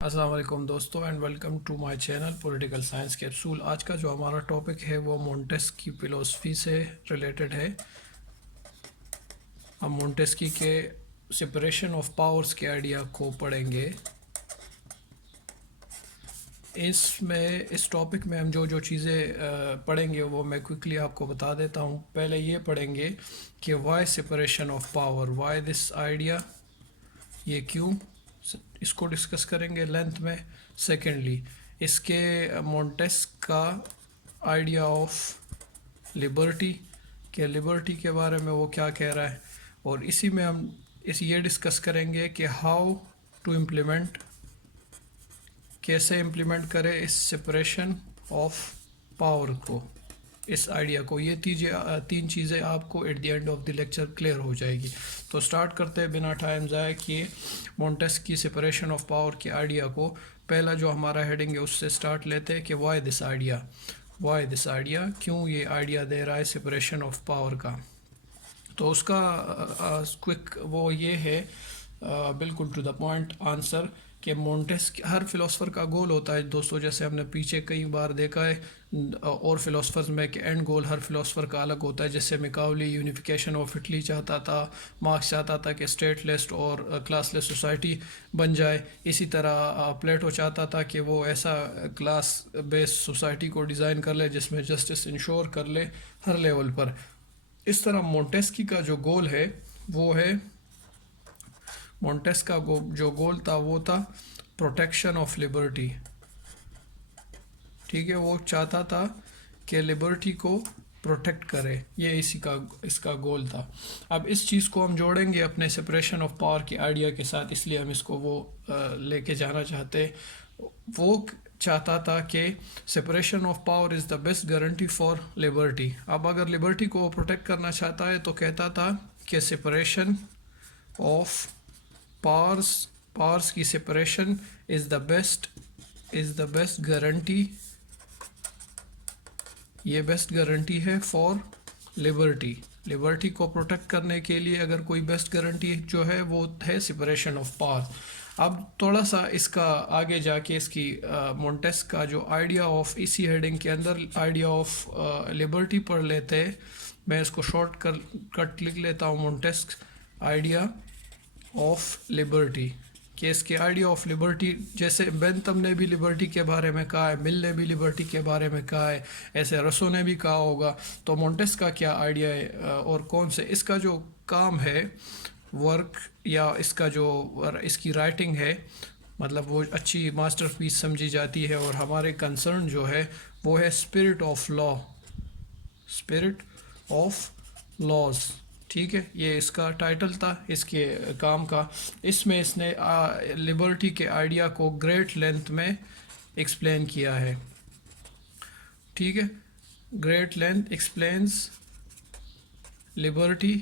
السلام علیکم دوستو and welcome to my channel political science capsule. آج کا جو ہمارا ٹاپک ہے وہ مونٹیسکی فلسفی سے ریلیٹڈ ہے۔ ہم مونٹیسکی کے سپریشن آف پاورز کے آئیڈیا کو پڑھیں گے۔ اس ٹاپک میں ہم جو چیزیں پڑھیں گے وہ میں کوئکلی آپ کو بتا دیتا ہوں۔ پہلے یہ پڑھیں گے کہ why separation of power, why this idea, یہ کیوں، اس کو ڈسکس کریں گے لینتھ میں۔ سیکنڈلی اس کے مونٹیسک کا آئیڈیا آف لبرٹی، کہ لبرٹی کے بارے میں وہ کیا کہہ رہا ہے، اور اسی میں ہم یہ ڈسکس کریں گے کہ ہاؤ ٹو امپلیمنٹ، کیسے امپلیمنٹ کرے اس سپریشن آف پاور کو، اس آئیڈیا کو۔ یہ تین چیزیں آپ کو at the end of the lecture clear ہو جائے گی۔ تو سٹارٹ کرتے ہیں بنا ٹائم ضائع کیے مونٹیسکی سپریشن آف پاور کے آئیڈیا کو۔ پہلا جو ہمارا ہیڈنگ ہے اس سے سٹارٹ لیتے ہیں کہ Y this idea, Y this idea, کیوں یہ آئیڈیا دے رہا ہے سپریشن آف پاور کا۔ تو اس کا کوئک وہ یہ ہے، بالکل ٹو دا پوائنٹ آنسر، کہ مونٹیسکی ہر فلاسفر کا گول ہوتا ہے دوستو، جیسے ہم نے پیچھے کئی بار دیکھا ہے اور فلاسفرز میں کہ اینڈ گول ہر فلاسفر کا الگ ہوتا ہے۔ جیسے میکاولی یونیفیکیشن آف اٹلی چاہتا تھا، مارکس چاہتا تھا کہ اسٹیٹ لیسٹ اور کلاس لیس سوسائٹی بن جائے، اسی طرح پلیٹو چاہتا تھا کہ وہ ایسا کلاس بیس سوسائٹی کو ڈیزائن کر لے جس میں جسٹس انشور کر لے ہر لیول پر۔ اس طرح مونٹیسکی کا جو گول ہے وہ ہے، مونٹیس کا جو گول تھا وہ تھا پروٹیکشن آف لبرٹی۔ ٹھیک ہے، وہ چاہتا تھا کہ لبرٹی کو پروٹیکٹ کرے، یہ اس کا گول تھا۔ اب اس چیز کو ہم جوڑیں گے اپنے سپریشن آف پاور کے آئیڈیا کے ساتھ، اس لیے ہم اس کو وہ لے کے جانا چاہتے ہیں۔ وہ چاہتا تھا کہ separation of power is the best guarantee for liberty. اب اگر لبرٹی کو پروٹیکٹ کرنا چاہتا ہے تو کہتا تھا کہ سپریشن آف پاورز کی separation is the best guarantee, یہ بیسٹ گارنٹی ہے فار لبرٹی۔ لبرٹی کو پروٹیکٹ کرنے کے لیے اگر کوئی بیسٹ گارنٹی جو ہے وہ ہے سپریشن آف پاور۔ اب تھوڑا سا اس کا آگے جا کے اس کی مونٹیس کا جو آئیڈیا آف، اسی ہیڈنگ کے اندر آئیڈیا آف لبرٹی پڑھ لیتے ہیں۔ میں اس کو شارٹ کٹ لکھ لیتا ہوں، مونٹیس آئیڈیا آف لبرٹی، کہ اس کے آئیڈیا آف لبرٹی، جیسے بینتھم نے بھی لبرٹی کے بارے میں کہا ہے، مل نے بھی لبرٹی کے بارے میں کہا ہے، ایسے رسو نے بھی کہا ہوگا، تو مونٹیس کا کیا آئیڈیا ہے اور کون سے اس کا جو کام ہے، ورک، یا اس کی رائٹنگ ہے، مطلب وہ اچھی ماسٹر پیس سمجھی جاتی ہے، اور ہمارے کنسرن جو ہے وہ ہے spirit of law, spirit of laws. ٹھیک ہے، یہ اس کا ٹائٹل تھا اس کے کام کا۔ اس میں اس نے لبرٹی کے آئیڈیا کو گریٹ لینتھ میں ایکسپلین کیا ہے۔ ٹھیک ہے، great length explains Liberty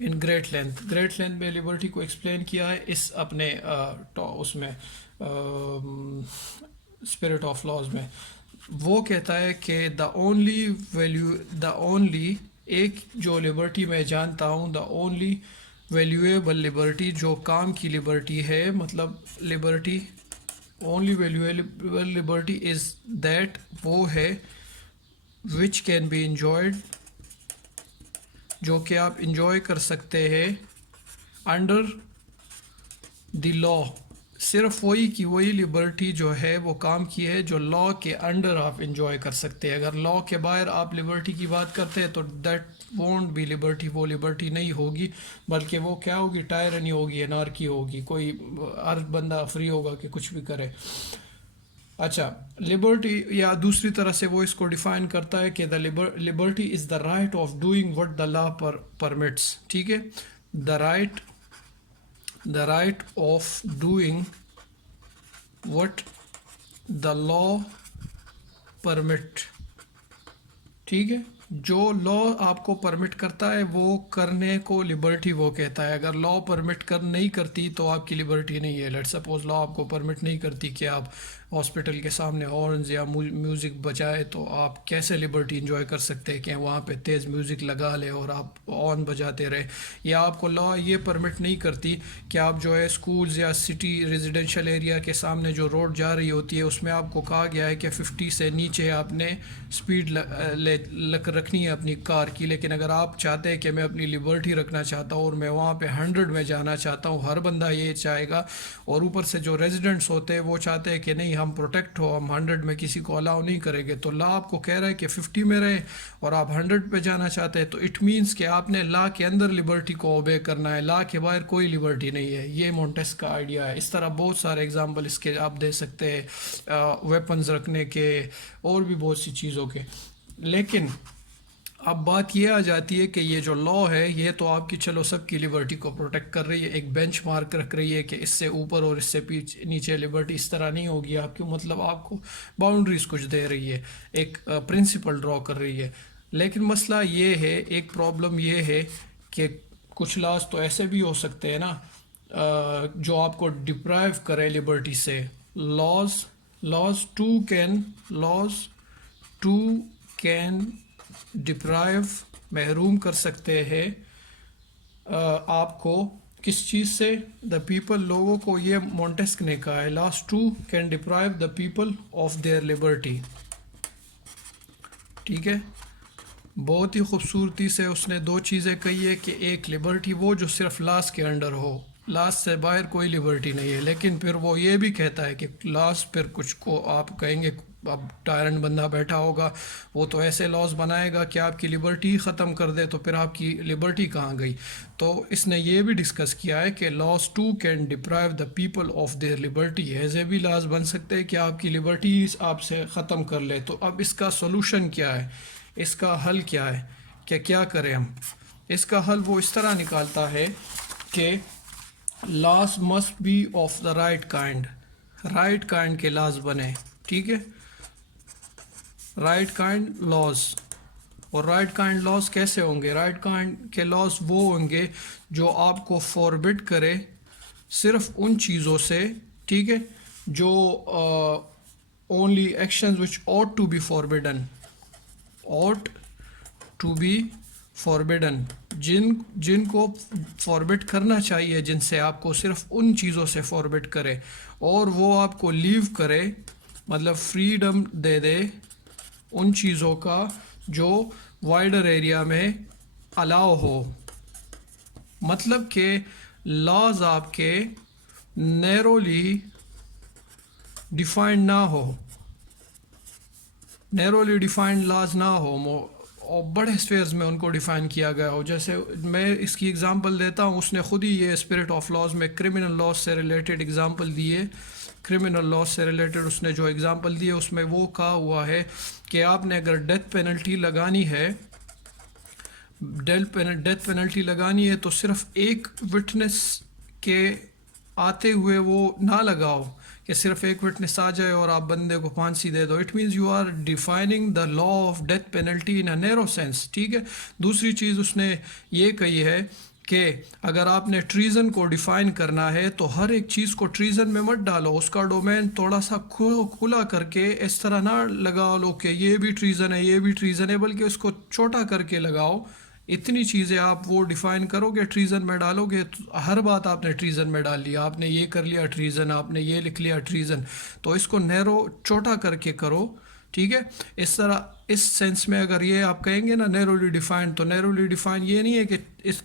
in great length میں لبرٹی کو ایکسپلین کیا ہے اس اپنے اس میں اسپرٹ آف لاز میں۔ وہ کہتا ہے کہ دا اونلی ایک جو لبرٹی میں جانتا ہوں، دا اونلی ویلیویبل لبرٹی، جو کام کی لبرٹی ہے، مطلب Liberty, only valuable Liberty is that, وہ ہے وچ کین بی انجوائڈ، جو کہ آپ انجوائے کر سکتے ہیں، انڈر دی لا، صرف وہی کی وہی لبرٹی جو ہے وہ کام کی ہے جو لا کے انڈر آپ انجوائے کر سکتے ہیں۔ اگر لا کے باہر آپ لبرٹی کی بات کرتے ہیں تو دیٹ وونٹ بی لبرٹی، وہ لبرٹی نہیں ہوگی، بلکہ وہ کیا ہوگی، ٹائرنی ہوگی، انارکی ہوگی، کوئی ہر بندہ فری ہوگا کہ کچھ بھی کرے۔ اچھا، لبرٹی، یا دوسری طرح سے وہ اس کو ڈیفائن کرتا ہے کہ the liberty is the right of doing what the law permits. ٹھیک ہے، the right of doing what the law permit. ٹھیک ہے، جو لا آپ کو پرمٹ کرتا ہے وہ کرنے کو لبرٹی وہ کہتا ہے. اگر لا پرمٹ نہیں کرتی تو آپ کی لبرٹی نہیں ہے. لیٹ سپوز لا آپ کو پرمٹ نہیں کرتی کہ آپ ہاسپٹل کے سامنے ہارنز یا میوزک بجائے، تو آپ کیسے لبرٹی انجوائے کر سکتے ہیں کہ وہاں پہ تیز میوزک لگا لے اور آپ آن بجاتے رہے. یا آپ کو لا یہ پرمٹ نہیں کرتی کہ آپ جو ہے اسکولز یا سٹی ریزیڈینشیل ایریا کے سامنے جو روڈ جا رہی ہوتی ہے اس میں آپ کو کہا گیا ہے کہ 50 سے نیچے آپ نے اسپیڈ رکھنی ہے اپنی کار کی. لیکن اگر آپ چاہتے ہیں کہ میں اپنی لبرٹی رکھنا چاہتا ہوں اور میں وہاں پہ 100 میں جانا چاہتا ہوں، ہر بندہ یہ چاہے گا، اور اوپر سے جو ریزیڈنٹس ہوتے ہیں وہ چاہتے ہیں کہ نہیں ہم پروٹیکٹ ہو، ہم 100 میں کسی کو الاؤ نہیں کریں گے، تو لا آپ کو کہہ رہا ہے کہ 50 میں رہے اور آپ 100 پہ جانا چاہتے ہیں، تو اٹ مینس کہ آپ نے لا کے اندر لبرٹی کو اوبے کرنا ہے، لا کے باہر کوئی لبرٹی نہیں ہے. یہ مونٹیس کا آئیڈیا ہے. اس طرح بہت سارے اگزامپل اس کے آپ دے سکتے ہیں، ویپنز رکھنے کے اور بھی بہت سی چیزوں کے. لیکن اب بات یہ آ جاتی ہے کہ یہ جو لا ہے یہ تو آپ کی چلو سب کی لبرٹی کو پروٹیکٹ کر رہی ہے، ایک بینچ مارک رکھ رہی ہے کہ اس سے اوپر اور اس سے نیچے لبرٹی اس طرح نہیں ہوگی آپ کی، مطلب آپ کو باؤنڈریز کچھ دے رہی ہے، ایک پرنسپل ڈرا کر رہی ہے. لیکن مسئلہ یہ ہے، ایک پرابلم یہ ہے کہ کچھ لاز تو ایسے بھی ہو سکتے ہیں نا جو آپ کو ڈپرائیو کرے لبرٹی سے. لاز ٹو کین ڈپرائیو، محروم کر سکتے ہیں آپ کو کس چیز سے؟ دا پیپل، لوگوں کو. یہ مونٹیسک نے کہا ہے laws too can deprive the people of their liberty. ٹھیک ہے، بہت ہی خوبصورتی سے اس نے دو چیزیں کہی ہے کہ ایک لبرٹی وہ جو صرف لاس کے انڈر ہو، لاس سے باہر کوئی لبرٹی نہیں ہے. لیکن پھر وہ یہ بھی کہتا ہے کہ لاس پھر کچھ کو آپ کہیں گے اب ٹائرنٹ بندہ بیٹھا ہوگا وہ تو ایسے لاز بنائے گا کہ آپ کی لبرٹی ختم کر دے، تو پھر آپ کی لبرٹی کہاں گئی؟ تو اس نے یہ بھی ڈسکس کیا ہے کہ laws too can deprive the people of their liberty. ایسے بھی لاز بن سکتے ہیں کہ آپ کی لبرٹی آپ سے ختم کر لے. تو اب اس کا سولوشن کیا ہے، اس کا حل کیا ہے کہ کیا کریں ہم؟ اس کا حل وہ اس طرح نکالتا ہے کہ laws must be of the right kind, right kind کے لاز بنے. ٹھیک ہے، رائٹ کائنڈ لاز. اور رائٹ کائنڈ لاز کیسے ہوں گے؟ رائٹ کائنڈ کے لاز وہ ہوں گے جو آپ کو فوربڈ کرے صرف ان چیزوں سے، ٹھیک ہے، جو only actions which ought to be forbidden، ought to be forbidden، جن کو فوربٹ کرنا چاہیے، جن سے آپ کو صرف ان چیزوں سے فوربٹ کرے، اور وہ آپ کو لیو کرے، مطلب فریڈم دے دے ان چیزوں کا جو وائڈر ایریا میں الاؤ ہو. مطلب کہ لاز آپ کے نیرولی ڈیفائنڈ نہ ہو، نیرولی ڈیفائنڈ لاز نہ ہو، اور بڑے اسفیئرز میں ان کو ڈیفائن کیا گیا ہو. جیسے میں اس کی اگزامپل دیتا ہوں، اس نے خود ہی یہ اسپرٹ آف لاز میں کرمنل لاز سے ریلیٹڈ اگزامپل دیے. کرمنل لاز سے ریلیٹڈ اس نے جو اگزامپل دیے اس میں وہ کہا ہوا ہے کہ آپ نے اگر ڈیتھ پینلٹی لگانی ہے، ڈیتھ پینلٹی لگانی ہے تو صرف ایک وٹنس کے آتے ہوئے وہ نہ لگاؤ کہ صرف ایک وٹنس آ جائے اور آپ بندے کو پھانسی دے دو. It means you are defining the law of death penalty in a narrow sense. ٹھیک ہے. دوسری چیز اس نے یہ کہی ہے کہ اگر آپ نے ٹریزن کو ڈیفائن کرنا ہے تو ہر ایک چیز کو ٹریزن میں مت ڈالو، اس کا ڈومین تھوڑا سا کھلا کر کے اس طرح نہ لگا لو کہ یہ بھی ٹریزن ہے یہ بھی ٹریزن ہے، بلکہ اس کو چھوٹا کر کے لگاؤ. اتنی چیزیں آپ وہ ڈیفائن کرو گے، ٹریزن میں ڈالو گے، ہر بات آپ نے ٹریزن میں ڈال لیا، آپ نے یہ کر لیا ٹریزن، آپ نے یہ لکھ لیا ٹریزن. تو اس کو نیرو چھوٹا کر کے کرو. ٹھیک ہے. اس طرح اس سینس میں اگر یہ آپ کہیں گے نا نیرولی ڈیفائن، تو نیرولی ڈیفائن یہ نہیں ہے کہ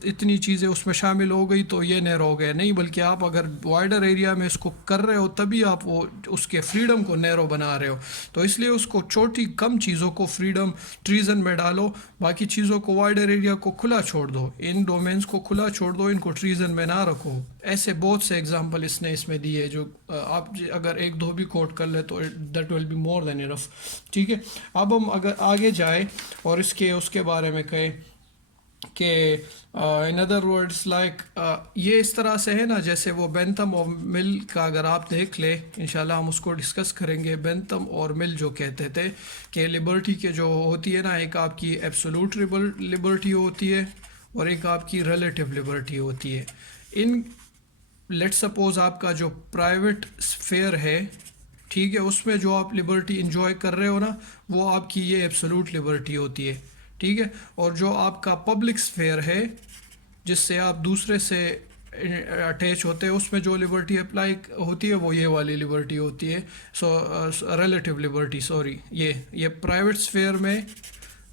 اتنی چیزیں اس میں شامل ہو گئی تو یہ نیرو ہو گیا، نہیں، بلکہ آپ اگر وائڈر ایریا میں اس کو کر رہے ہو تبھی آپ وہ اس کے فریڈم کو نیرو بنا رہے ہو. تو اس لیے اس کو چھوٹی کم چیزوں کو فریڈم ٹریزن میں ڈالو، باقی چیزوں کو وائڈر ایریا کو کھلا چھوڑ دو، ان ڈومینز کو کھلا چھوڑ دو، ان کو ٹریزن میں نہ رکھو. ایسے بہت سے اگزامپل اس نے اس میں دیے جو آپ اگر ایک دو بھی کوٹ کر لے تو that will be more than انف. ٹھیک ہے. اب ہم اگر آگے جائیں اور اس کے بارے میں کہیں کہ ان ادر ورڈس لائک یہ اس طرح سے ہے نا، جیسے وہ بینتھم اور مل کا اگر آپ دیکھ لیں انشاءاللہ ہم اس کو ڈسکس کریں گے. بینتھم اور مل جو کہتے تھے کہ لبرٹی کے جو ہوتی ہے نا، ایک آپ کی ایبسولوٹ لبرٹی ہوتی ہے اور ایک آپ کی ریلیٹیو لبرٹی ہوتی ہے. ان لیٹ سپوز آپ کا جو پرائیویٹ اسفیئر ہے، ٹھیک ہے، اس میں جو آپ لبرٹی انجوائے کر رہے ہو نا، وہ آپ کی یہ ایبسولوٹ لبرٹی ہوتی ہے، ٹھیک ہے. اور جو آپ کا پبلک اسفیئر ہے جس سے آپ دوسرے سے اٹیچ ہوتے ہیں، اس میں جو لبرٹی اپلائی ہوتی ہے وہ یہ والی لبرٹی ہوتی ہے. ریلیٹیو لبرٹی، سوری، یہ پرائیویٹ اسفیئر میں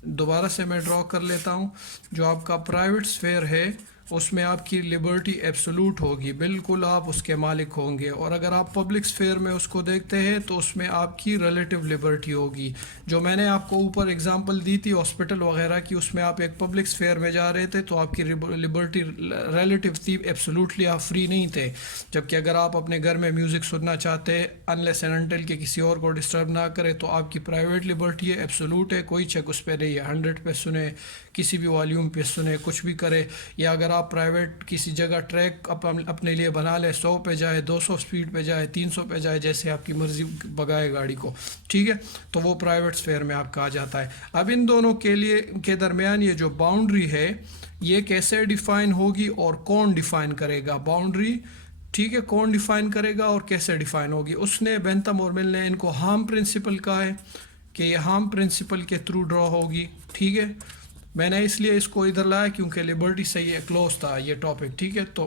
دوبارہ سے میں ڈرا کر لیتا ہوں. جو آپ کا پرائیویٹ اسفیئر ہے اس میں آپ کی لبرٹی ایبسولوٹ ہوگی، بالکل آپ اس کے مالک ہوں گے. اور اگر آپ پبلک اسفیئر میں اس کو دیکھتے ہیں تو اس میں آپ کی ریلیٹیو لبرٹی ہوگی. جو میں نے آپ کو اوپر اگزامپل دی تھی ہاسپٹل وغیرہ کی، اس میں آپ ایک پبلک اسفیئر میں جا رہے تھے تو آپ کی لبرٹی ریلیٹیو تھی، ایبسولوٹلی آپ فری نہیں تھے. جبکہ اگر آپ اپنے گھر میں میوزک سننا چاہتے ہیں انلیس اینڈ انٹل کہ کسی اور کو ڈسٹرب نہ کرے، تو آپ کی پرائیویٹ لبرٹی ہے، ایبسولوٹ ہے، کوئی چیک اس پہ نہیں ہے. 100 پہ سنے، کسی بھی والیوم پہ سنے، کچھ بھی کرے. یا اگر آپ پرائیویٹ کسی جگہ ٹریک اپنے لیے بنا لے، 100 پہ جائے، 200 سپیڈ پہ جائے، 300 پہ جائے، جیسے آپ کی مرضی بگائے گاڑی کو، ٹھیک ہے، تو وہ پرائیویٹ اسفیئر میں آپ کا آ جاتا ہے. اب ان دونوں کے درمیان یہ جو باؤنڈری ہے یہ کیسے ڈیفائن ہوگی اور کون ڈیفائن کرے گا باؤنڈری، ٹھیک ہے، کون ڈیفائن کرے گا اور کیسے ڈیفائن ہوگی. اس نے بینتھم اور مل نے ان کو ہارم پرنسپل کہا ہے کہ یہ ہارم پرنسپل کے تھرو ڈرا ہوگی، ٹھیک ہے. میں نے اس لیے اس کو ادھر لایا کیونکہ لبرٹی سے یہ کلوز تھا یہ ٹاپک، ٹھیک ہے. تو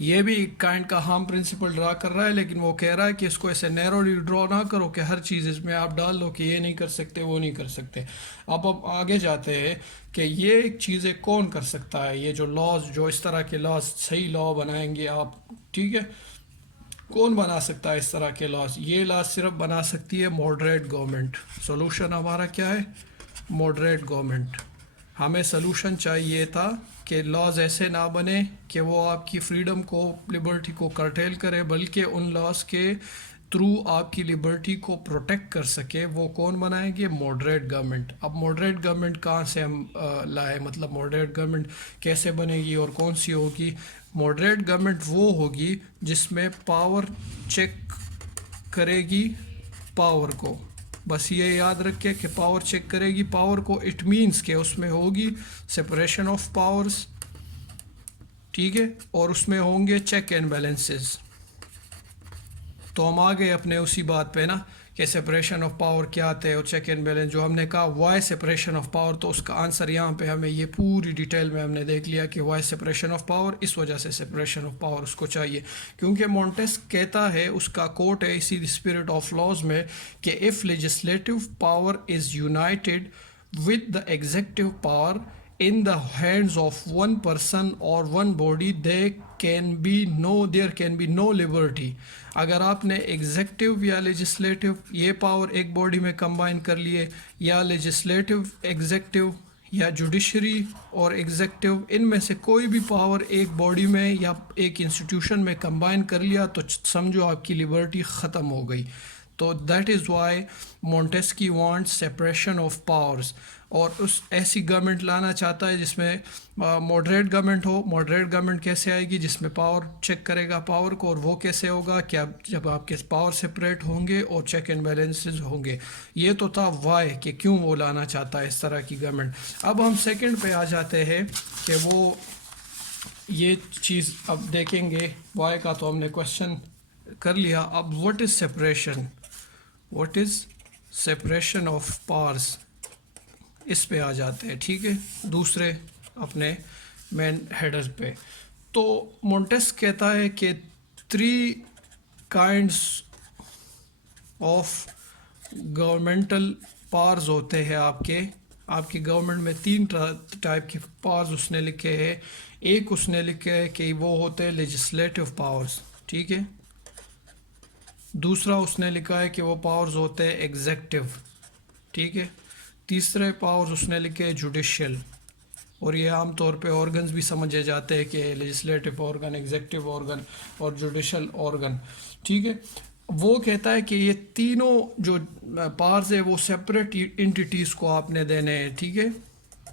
یہ بھی ایک کائنڈ کا ہارم پرنسپل ڈرا کر رہا ہے، لیکن وہ کہہ رہا ہے کہ اس کو ایسے نیرولی ڈرا نہ کرو کہ ہر چیز اس میں آپ ڈال دو کہ یہ نہیں کر سکتے وہ نہیں کر سکتے. اب آگے جاتے ہیں کہ یہ چیزیں کون کر سکتا ہے. یہ جو لاز، جو اس طرح کے لاز صحیح لا بنائیں گے آپ، ٹھیک ہے، کون بنا سکتا ہے اس طرح کے لاز؟ یہ لاز صرف بنا سکتی ہے ماڈریٹ گورنمنٹ. سولوشن ہمارا کیا ہے؟ Moderate government. ہمیں سلوشن چاہیے تھا کہ لاز ایسے نہ بنے کہ وہ آپ کی فریڈم کو، لبرٹی کو کرٹیل کرے، بلکہ ان لاز کے تھرو آپ کی لبرٹی کو پروٹیکٹ کر سکے. وہ کون بنائیں گے؟ Moderate government. اب ماڈریٹ گورنمنٹ کہاں سے ہم لائے، مطلب ماڈریٹ گورنمنٹ کیسے بنے گی اور کون سی ہوگی؟ ماڈریٹ گورنمنٹ وہ ہوگی جس میں پاور چیک کرے گی پاور کو. بس یہ یاد رکھے کہ پاور چیک کرے گی پاور کو، اٹ مینس کہ اس میں ہوگی سپریشن آف پاورز، ٹھیک ہے، اور اس میں ہوں گے چیک اینڈ بیلنسز. تو ہم آ گئے اپنے اسی بات پہ نا کہ سپریشن آف پاور کیا آتے ہیں اور چیک اینڈ بیلنس. جو ہم نے کہا وائی سپریشن آف پاور، تو اس کا آنسر یہاں پہ ہمیں یہ پوری ڈیٹیل میں ہم نے دیکھ لیا کہ وائی سپریشن آف پاور، اس وجہ سے سپریشن آف پاور اس کو چاہیے. کیونکہ مونٹیس کہتا ہے، اس کا کوٹ ہے اسی اسپرٹ آف لاز میں کہ if legislative power is United with the executive power in the hands of one person or one body, there can be no liberty. اگر آپ نے ایگزیکٹو یا لیجسلیٹو یہ پاور ایک باڈی میں کمبائن کر لیے، یا لیجسلیٹو ایگزیکٹو یا جوڈیشری اور ایگزیکٹو، ان میں سے کوئی بھی پاور ایک باڈی میں یا ایک انسٹیٹیوشن میں کمبائن کر لیا تو سمجھو آپ کی لبرٹی ختم ہو گئی. تو that is why Montesquieu want separation of powers, اور اس ایسی گورنمنٹ لانا چاہتا ہے جس میں ماڈریٹ گورنمنٹ ہو. ماڈریٹ گورنمنٹ کیسے آئے گی؟ جس میں پاور چیک کرے گا پاور کو، اور وہ کیسے ہوگا؟ کہ جب آپ کے پاور سپریٹ ہوں گے اور چیک اینڈ بیلنسز ہوں گے. یہ تو تھا وائی کہ کیوں وہ لانا چاہتا ہے اس طرح کی گورنمنٹ. اب ہم سیکنڈ پہ آ جاتے ہیں کہ وہ یہ چیز اب دیکھیں گے. وائی کا تو ہم نے کوشچن کر لیا. اب what is separation? What is separation of powers? اس پہ آ جاتے ہیں، ٹھیک ہے، دوسرے اپنے مین ہیڈر پہ. تو مونٹیس کہتا ہے کہ 3 کائنڈس آف گورنمنٹل پاورز ہوتے ہیں آپ کی گورنمنٹ میں. 3 ٹائپ کے پاورز اس نے لکھے ہیں. ایک اس نے لکھے ہے کہ وہ ہوتے ہیں لیجسلیٹو پاورز، ٹھیک ہے. دوسرا اس نے لکھا ہے کہ وہ پاورز ہوتے ہیں ایگزیکٹو، ٹھیک ہے. تیسرے پاورز اس نے لکھے جوڈیشل، اور یہ عام طور پہ آرگنز بھی سمجھے جاتے ہیں کہ لیجسلیٹو آرگن، ایگزیکٹو آرگن اور جوڈیشل آرگن، ٹھیک ہے. وہ کہتا ہے کہ یہ تینوں جو پاورز ہے وہ سپریٹ انٹیٹیز کو آپ نے دینے ہیں، ٹھیک ہے،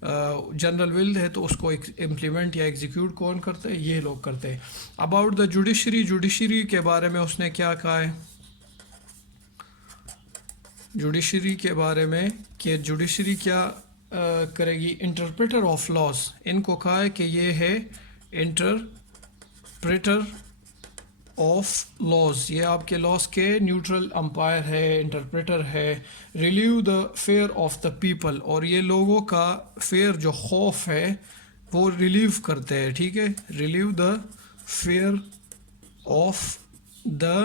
جنرل ول ہے تو اس کو امپلیمنٹ یا ایگزیکیوٹ کون کرتے ہیں؟ یہ لوگ کرتے ہیں. اباؤٹ دا جوڈیشری کے بارے میں اس نے کیا کہا ہے؟ جوڈیشری کے بارے میں کہ جوڈیشری کیا کرے گی؟ Interpreter of laws. ان کو کہا ہے کہ یہ ہے انٹرپریٹر آف لاز، یہ آپ کے لاز کے نیوٹرل امپائر ہے، انٹرپریٹر ہے. Relieve the fear of the people, اور یہ لوگوں کا فیئر جو خوف ہے وہ ریلیو کرتے ہیں. ٹھیک ہے، relieve the fear of the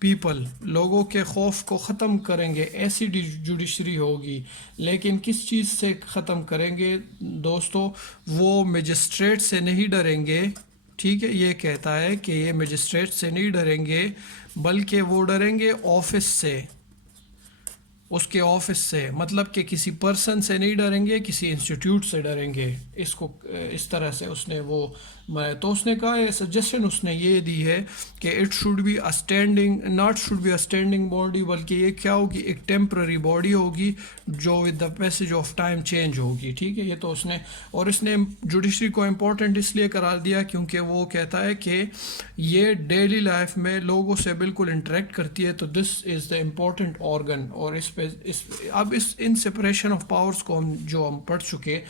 people, لوگوں کے خوف کو ختم کریں گے. ایسی جوڈیشری ہوگی. لیکن کس چیز سے ختم کریں گے دوستو؟ وہ مجسٹریٹ سے نہیں ڈریں گے. ٹھیک ہے، یہ کہتا ہے کہ یہ مجسٹریٹ سے نہیں ڈریں گے بلکہ وہ ڈریں گے آفس سے، اس کے آفس سے. مطلب کہ کسی پرسن سے نہیں ڈریں گے، کسی انسٹیٹیوٹ سے ڈریں گے. اس کو اس طرح سے اس نے وہ تو اس نے کہا ہے، سجیشن اس نے یہ دی ہے کہ it should be not should be a standing body, بلکہ یہ کیا ہوگی؟ ایک ٹیمپرری باڈی ہوگی جو with the passage of time change ہوگی. ٹھیک ہے، یہ تو اس نے. اور اس نے جوڈیشری کو امپورٹنٹ اس لیے قرار دیا کیونکہ وہ کہتا ہے کہ یہ ڈیلی لائف میں لوگوں سے بالکل انٹریکٹ کرتی ہے، تو دس از دا امپورٹنٹ آرگن. اور اس پہ اب ان سپریشن آف پاورز کو ہم پڑھ چکے،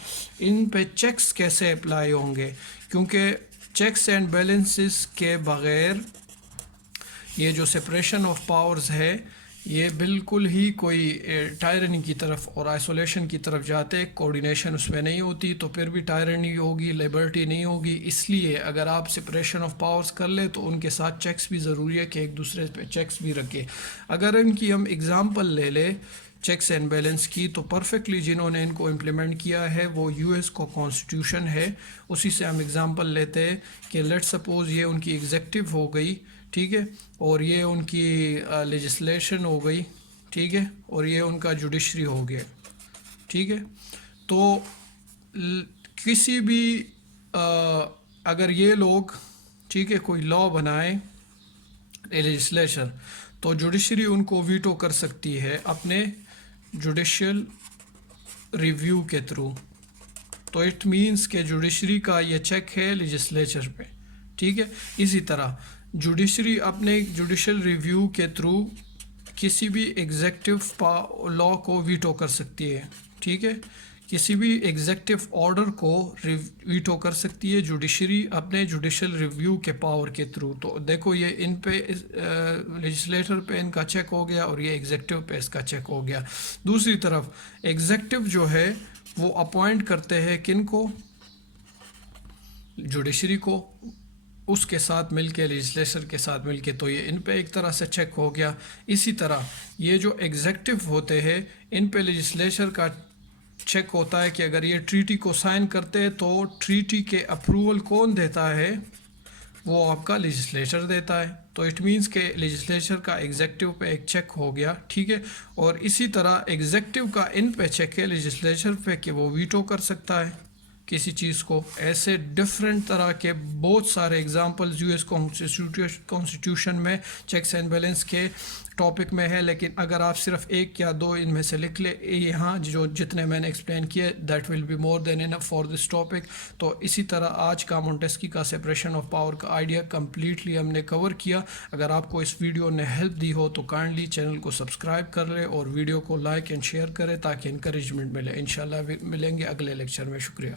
ان پہ چیکس کیسے اپلائی ہوں گے، کیونکہ چیکس اینڈ بیلنسز کے بغیر یہ جو سپریشن آف پاورز ہے یہ بالکل ہی کوئی ٹائرنی کی طرف اور آئسولیشن کی طرف جاتے، کوآرڈینیشن اس میں نہیں ہوتی تو پھر بھی ٹائرنی ہوگی، لیبرٹی نہیں ہوگی. اس لیے اگر آپ سپریشن آف پاورز کر لیں تو ان کے ساتھ چیکس بھی ضروری ہے کہ ایک دوسرے پہ چیکس بھی رکھے. اگر ان کی ہم اگزامپل لے لیں چیکس اینڈ بیلنس کی، تو پرفیکٹلی جنہوں نے ان کو امپلیمنٹ کیا ہے وہ یو ایس کو کانسٹیٹیوشن ہے. اسی سے ہم اگزامپل لیتے ہیں کہ لیٹ سپوز یہ ان کی ایگزیکٹو ہو گئی، ٹھیک ہے، اور یہ ان کی لیجسلیشن ہو گئی، ٹھیک ہے، اور یہ ان کا جوڈیشری ہو گیا. ٹھیک ہے، تو کسی بھی اگر یہ لوگ ٹھیک ہے کوئی لا بنائے لیجسلیشن، تو جوڈیشری ان کو ویٹو کر سکتی ہے اپنے جوڈیشل ریویو کے تھرو. تو اٹ مینس کہ جوڈیشری کا یہ چیک ہے لیجسلیچر پہ. ٹھیک ہے، اسی طرح جوڈیشری اپنے جوڈیشل ریویو کے تھرو کسی بھی ایگزیکٹو لا کو ویٹو کر سکتی ہے. ٹھیک ہے، کسی بھی ایگزیکٹو آرڈر کو ویٹو کر سکتی ہے جوڈیشری اپنے جوڈیشل ریویو کے پاور کے تھرو. تو دیکھو یہ ان پہ لیجسلیٹر پہ ان کا چیک ہو گیا اور یہ ایگزیکٹو پہ اس کا چیک ہو گیا. دوسری طرف ایگزیکٹو جو ہے وہ اپوائنٹ کرتے ہیں کن کو؟ جوڈیشری کو، اس کے ساتھ مل کے، لیجسلیچر کے ساتھ مل کے. تو یہ ان پہ ایک طرح سے چیک ہو گیا. اسی طرح یہ جو ایگزیکٹو ہوتے ہیں ان پہ لیجسلیچر کا چیک ہوتا ہے کہ اگر یہ ٹریٹی کو سائن کرتے تو ٹریٹی کے اپروول کون دیتا ہے؟ وہ آپ کا لیجسلیچر دیتا ہے. تو اٹ مینس کہ لیجسلیچر کا ایگزیکٹو پہ ایک چیک ہو گیا. ٹھیک ہے، اور اسی طرح ایگزیکٹو کا ان پہ چیک ہے لیجسلیچر پہ کہ وہ ویٹو کر سکتا ہے کسی چیز کو. ایسے ڈفرینٹ طرح کے بہت سارے ایگزامپلز یو ایس کانسٹیٹیوشن میں چیکس اینڈ بیلنس کے ٹاپک میں ہے. لیکن اگر آپ صرف ایک یا دو ان میں سے لکھ لیں یہاں جو جتنے میں نے ایکسپلین کیے، that will be more than enough for this topic. تو اسی طرح آج کا مونٹیسکی کا سپریشن آف پاور کا آئیڈیا کمپلیٹلی ہم نے کور کیا. اگر آپ کو اس ویڈیو نے ہیلپ دی ہو تو کائنڈلی چینل کو سبسکرائب کر لیں اور ویڈیو کو لائک اینڈ شیئر کریں تاکہ انکریجمنٹ ملے. انشاءاللہ ملیں گے اگلے لیکچر میں. شکریہ.